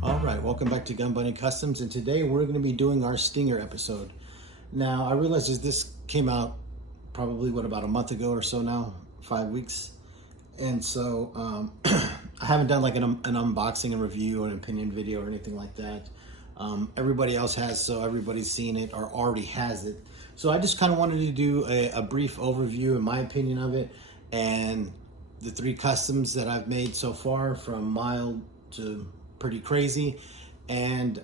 All right, welcome back to Gun Bunny Customs, and today we're going to be doing our Stinger episode. Now, I realize that this came out probably, about a month ago or so now, 5 weeks. And so I haven't done like an unboxing and review or an opinion video or anything like that. Everybody else has, so everybody's seen it or already has it. So I just kind of wanted to do a brief overview in my opinion of it and the 3 customs that I've made so far, from mild to pretty crazy, and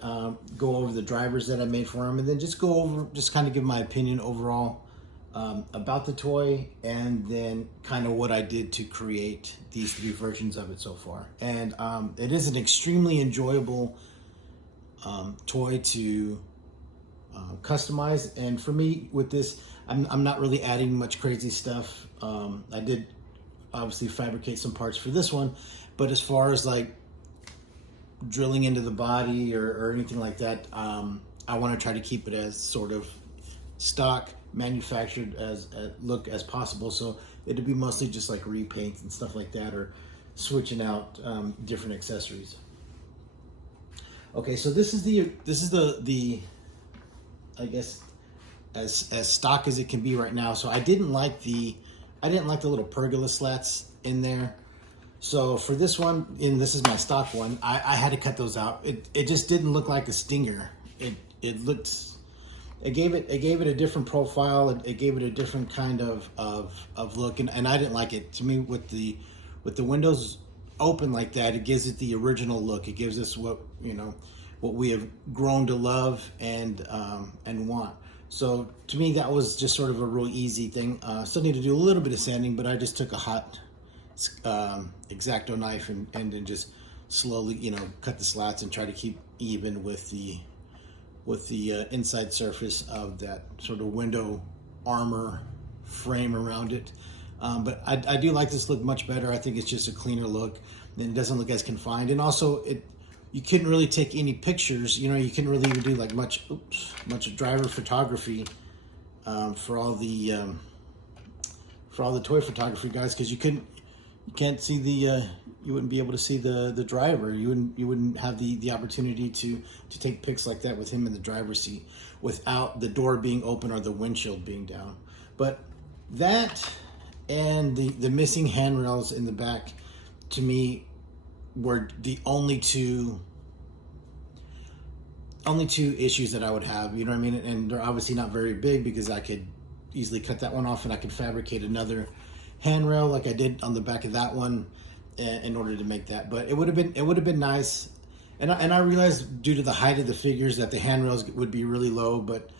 go over the drivers that I made for them, and then just kind of give my opinion overall about the toy, and then kind of what I did to create these 3 versions of it so far. And it is an extremely enjoyable toy to customize, and for me with this, I'm not really adding much crazy stuff. I did obviously fabricate some parts for this one, but as far as like drilling into the body or anything like that, I want to try to keep it as sort of stock manufactured as look as possible, so it'd be mostly just like repaints and stuff like that, or switching out different accessories. Okay, so this is the I guess as stock as it can be right now. So I didn't like the little pergola slats in there. So for this one, and this is my stock one, I had to cut those out. It just didn't look like a Stinger. It gave it a different profile. It gave it a different kind of look, and I didn't like it. To me, with the windows open like that, it gives it the original look. It gives us what we have grown to love and want. So to me, that was just sort of a real easy thing. Still need to do a little bit of sanding, but I just took a hot X-Acto knife and then just slowly cut the slats and try to keep even with the inside surface of that sort of window armor frame around it. But I do like this look much better. I think it's just a cleaner look, and it doesn't look as confined. And also, you couldn't really take any pictures. You couldn't really even do like much driver photography for all the toy photography guys, because you can't see you wouldn't be able to see the driver. You wouldn't have the opportunity to take pics like that with him in the driver's seat without the door being open or the windshield being down. But that and the missing handrails in the back, to me, were the only two issues that I would have. You know what I mean? And they're obviously not very big, because I could easily cut that one off and I could fabricate another handrail like I did on the back of that one in order to make that. But it would have been nice, and I realized due to the height of the figures that the handrails would be really low, but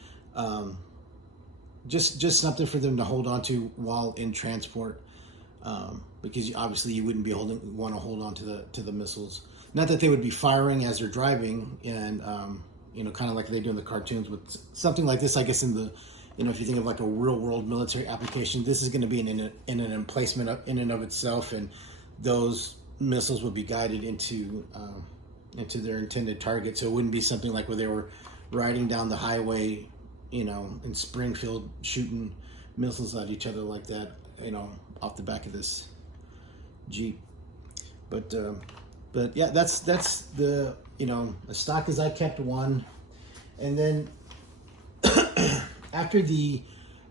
just something for them to hold on to while in transport, because obviously you wouldn't want to hold on to the missiles. Not that they would be firing as they're driving, and kind of like they do in the cartoons. With something like this, I guess in the if you think of like a real world military application, this is going to be in an emplacement in and of itself, and those missiles would be guided into their intended target. So it wouldn't be something like where they were riding down the highway, in Springfield, shooting missiles at each other like that, off the back of this Jeep. But yeah, that's the as stock as I kept one, and then after the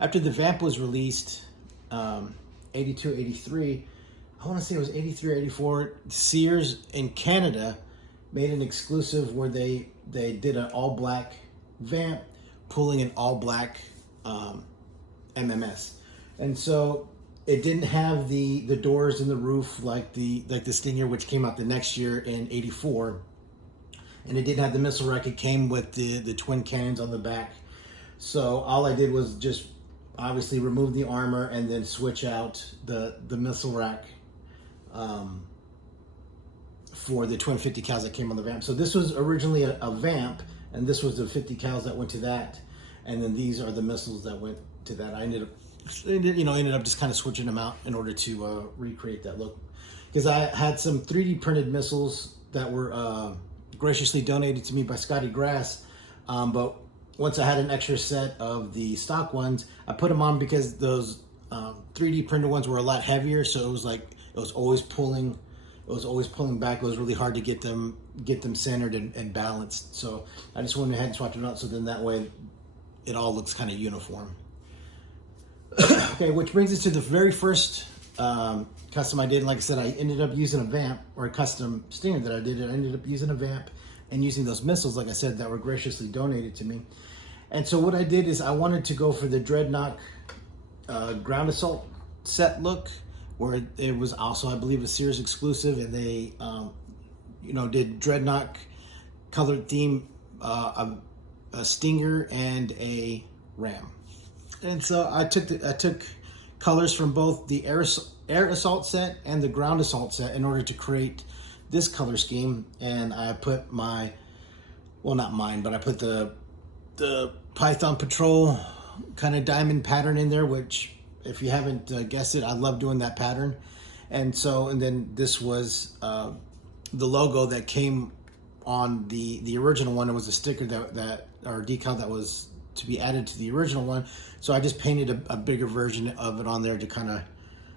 Vamp was released, 82, 83, I want to say it was 83 or 84, Sears in Canada made an exclusive where they did an all black Vamp pulling an all black MMS, and so it didn't have the doors and the roof like the Stinger, which came out the next year in 84, and it didn't have the missile rack. It came with the twin cannons on the back. So all I did was just obviously remove the armor and then switch out the missile rack for the twin 50 cals that came on the Vamp. So this was originally a Vamp, and this was the 50 cals that went to that, and then these are the missiles that went to that. I ended up just kind of switching them out in order to recreate that look, because I had some 3D printed missiles that were graciously donated to me by Scotty Grass, but once I had an extra set of the stock ones, I put them on because those 3D printed ones were a lot heavier, so it was always pulling was always pulling back. It was really hard to get them centered and balanced. So I just went ahead and swapped it out, so then that way it all looks kind of uniform. Okay, which brings us to the very first custom I did. Like I said, I ended up using a vamp, or a custom stinger that I did. I ended up using a vamp and using those missiles, like I said, that were graciously donated to me. And so what I did is I wanted to go for the Dreadnought ground assault set look, where it was also, I believe, a Sears exclusive, and they, did Dreadnought colored theme, a Stinger and a Ram. And so I took colors from both the air assault set and the ground assault set in order to create this color scheme. And I put I put the Python Patrol kind of diamond pattern in there, which, if you haven't guessed it, I love doing that pattern. And then this was the logo that came on the original one. It was a sticker that or decal that was to be added to the original one. So I just painted a bigger version of it on there to kind of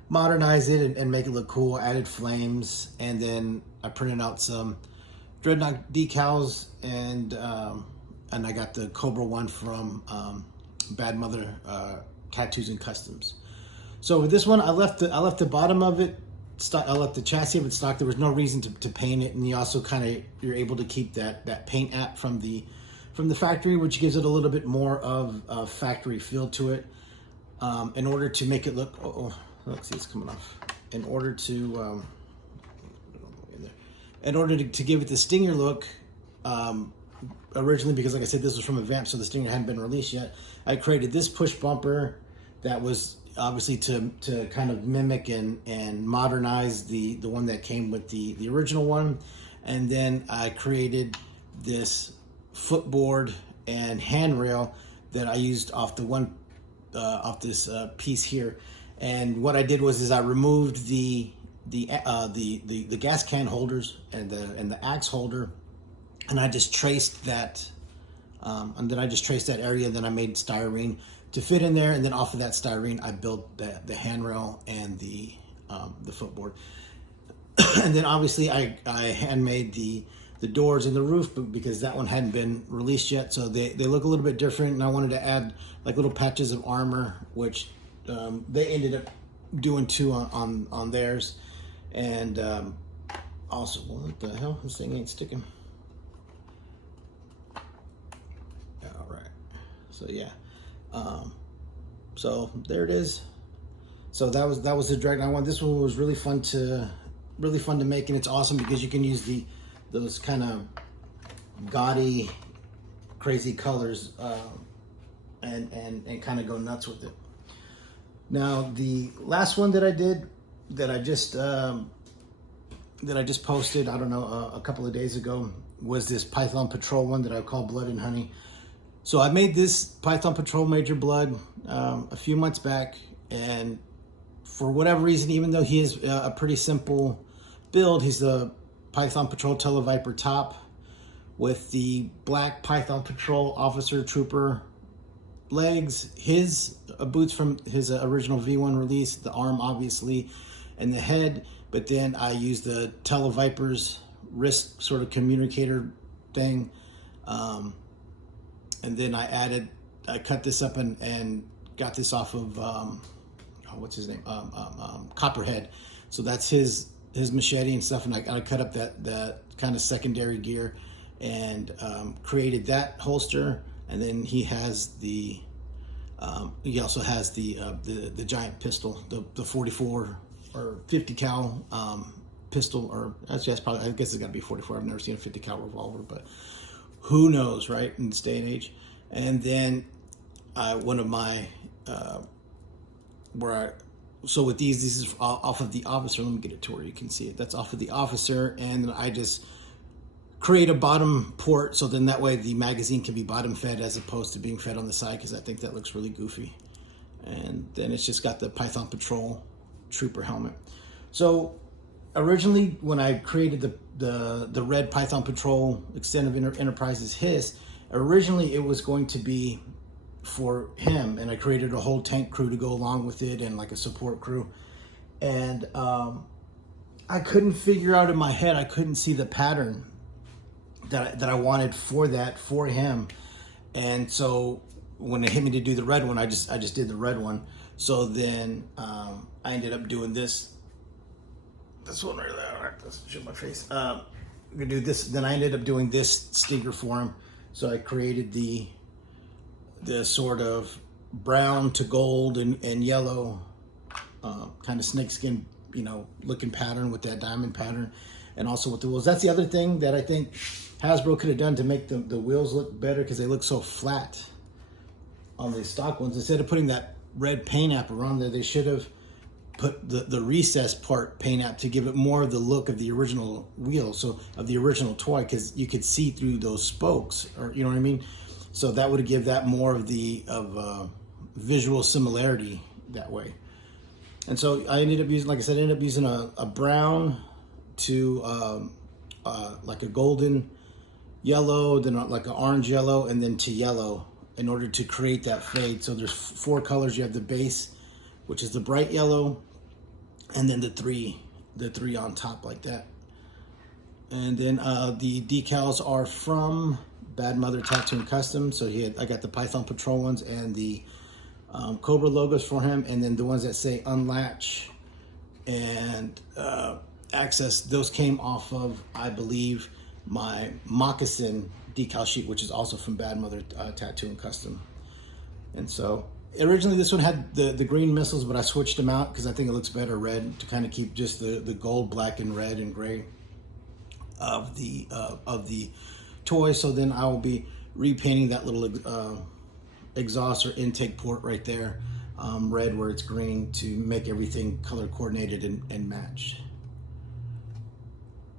modernize it and make it look cool. Added flames, and then I printed out some Dreadnought decals, and I got the Cobra one from Bad Mother Tattoos and Customs. So with this one, I left the bottom of it stock. I left the chassis of it stock. There was no reason to paint it, and you also you're able to keep that paint app from the factory, which gives it a little bit more of a factory feel to it. In order to make it look, let's see, it's coming off. In order to give it the Stinger look, originally, because like I said, this was from a vamp, so the Stinger hadn't been released yet, I created this push bumper that was obviously to kind of mimic and modernize the one that came with the original one. And then I created this footboard and handrail that I used off this piece here. And what I did was I removed the gas can holders and the axe holder, and I just traced that, area. Then I made styrene to fit in there, and then off of that styrene, I built the handrail and the footboard. And then obviously I handmade the doors and the roof, because that one hadn't been released yet, so they look a little bit different. And I wanted to add like little patches of armor, which they ended up doing too on theirs. And also, what the hell? This thing ain't sticking. All right. So yeah. So there it is. So that was the Dreadnought one. This one was really fun to make, and it's awesome because you can use those kind of gaudy, crazy colors, and kind of go nuts with it. Now the last one that I did, that I just posted, I don't know, a couple of days ago, was this Python Patrol one that I call Blood and Honey. So I made this Python Patrol Major Blood a few months back, and for whatever reason, even though he is a pretty simple build, he's the Python Patrol Televiper top with the black Python Patrol Officer Trooper legs, his boots from his original V1 release, the arm obviously, and the head. But then I used the Televiper's wrist sort of communicator thing. And then I cut this up and got this off of, what's his name? Copperhead. So that's his machete and stuff. And I cut up that kind of secondary gear and created that holster. And then he has he also has the giant pistol, the 44 or 50 cal pistol, or actually that's probably, I guess it's got to be 44. I've never seen a 50 cal revolver, but who knows, right, in this day and age. And then one of my so with these, this is off of the Officer. Let me get it to where you can see it. That's off of the Officer, and I just create a bottom port, so then that way the magazine can be bottom fed as opposed to being fed on the side, because I think that looks really goofy. And then it's just got the Python Patrol Trooper helmet. So originally, when I created the red Python Patrol Extended Enterprises Hiss, originally it was going to be for him, and I created a whole tank crew to go along with it, and like a support crew. And I couldn't figure out in my head, I couldn't see the pattern that I wanted for him. And so when it hit me to do the red one, I just did the red one. So then I ended up doing this one right there. Let's show my face. I'm gonna do this. Then I ended up doing this stinger for him. So I created the sort of brown to gold and yellow kind of snakeskin, looking pattern with that diamond pattern, and also with the wheels. That's the other thing that I think Hasbro could have done to make the wheels look better, because they look so flat on the stock ones. Instead of putting that red paint app around there, they should have put the recessed part paint app to give it more of the look of the original wheel, so of the original toy, because you could see through those spokes, or you know what I mean. So that would give that more of visual similarity that way. And so I ended up using, like I said, a brown to like a golden yellow, then like an orange yellow, and then to yellow, in order to create that fade. So there's 4 colors. You have the base, which is the bright yellow, and then the three on top like that. And then the decals are from Bad Mother Tattoo and Custom. So I got the Python Patrol ones and the Cobra logos for him, and then the ones that say Unlatch and Access, those came off of, I believe, my Moccasin decal sheet, which is also from Bad Mother Tattoo and Custom. And so originally this one had the green missiles, but I switched them out because I think it looks better red, to kind of keep just the gold, black, and red and gray of the toy. So then I will be repainting that little exhaust or intake port right there red where it's green, to make everything color coordinated and matched.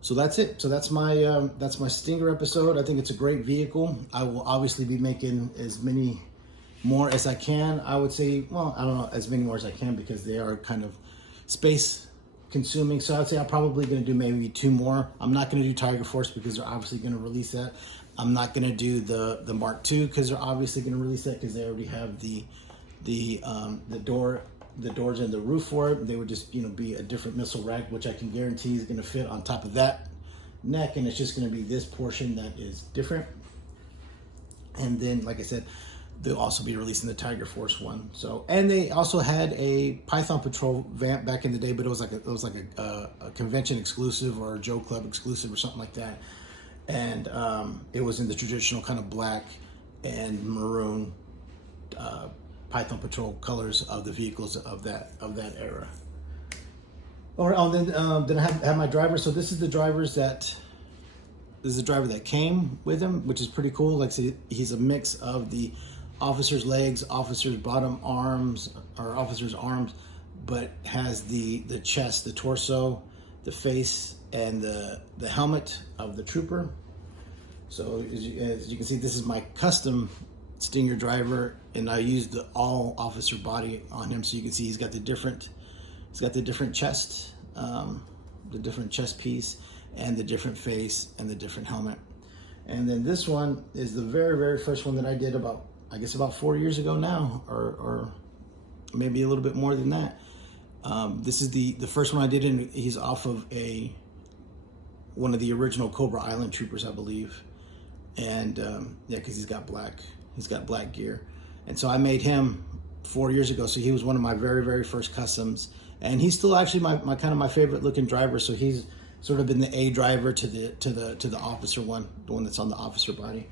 So that's it. So that's my Stinger episode. I think it's a great vehicle. I will obviously be making as many more as I can. I would say, well, I don't know, as many more as I can, because they are kind of space consuming. So I'd say I'm probably going to do maybe 2 more. I'm not going to do Tiger Force because they're obviously going to release that. I'm not going to do the Mark II because they're obviously going to release that, because they already have the doors and the roof for it. They would just be a different missile rack, which I can guarantee is going to fit on top of that neck, and it's just going to be this portion that is different. And then, like I said, they'll also be releasing the Tiger Force one. So, and they also had a Python Patrol vamp back in the day, but it was like a convention exclusive or a Joe Club exclusive or something like that. And it was in the traditional kind of black and maroon Python Patrol colors of the vehicles of that era. Then I have my driver. So this is the driver that came with him, which is pretty cool. Like I said, he's a mix of the officer's legs, officer's bottom arms, or officer's arms, but has the chest, the torso, the face, and the helmet of the trooper. So as you can see, this is my custom Stinger driver, and I used the all officer body on him, so you can see he's got the different chest, the different chest piece, and the different face, and the different helmet. And then this one is the very first one that I did about 4 years ago now, or maybe a little bit more than that. This is the first one I did, and he's off of one of the original Cobra Island Troopers, I believe. And yeah, because he's got black gear. And so I made him 4 years ago. So he was one of my very first customs, and he's still actually my kind of my favorite looking driver. So he's sort of been the A driver to the officer one, the one that's on the officer body.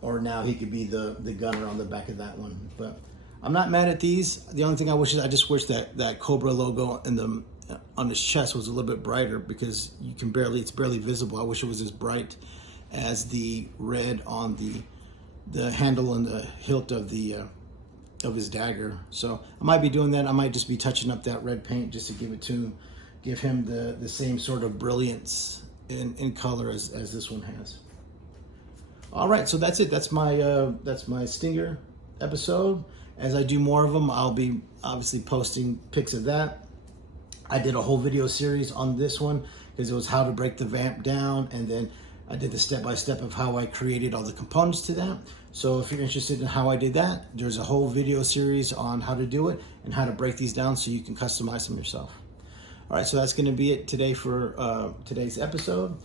Or now he could be the gunner on the back of that one. But I'm not mad at these. The only thing I just wish that Cobra logo on his chest was a little bit brighter, because it's barely visible. I wish it was as bright as the red on the handle and the hilt of of his dagger. So I might be doing that. I might just be touching up that red paint just to give him the same sort of brilliance in color as this one has. All right, so that's it. That's my Stinger episode. As I do more of them, I'll be obviously posting pics of that. I did a whole video series on this one because it was how to break the vamp down, and then I did the step-by-step of how I created all the components to that. So if you're interested in how I did that, there's a whole video series on how to do it and how to break these down so you can customize them yourself. All right, so that's going to be it today for today's episode.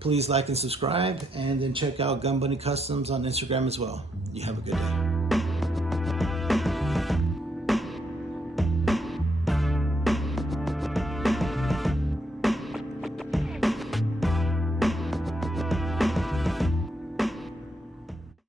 Please like and subscribe, and then check out Gun Bunny Customs on Instagram as well. You have a good day.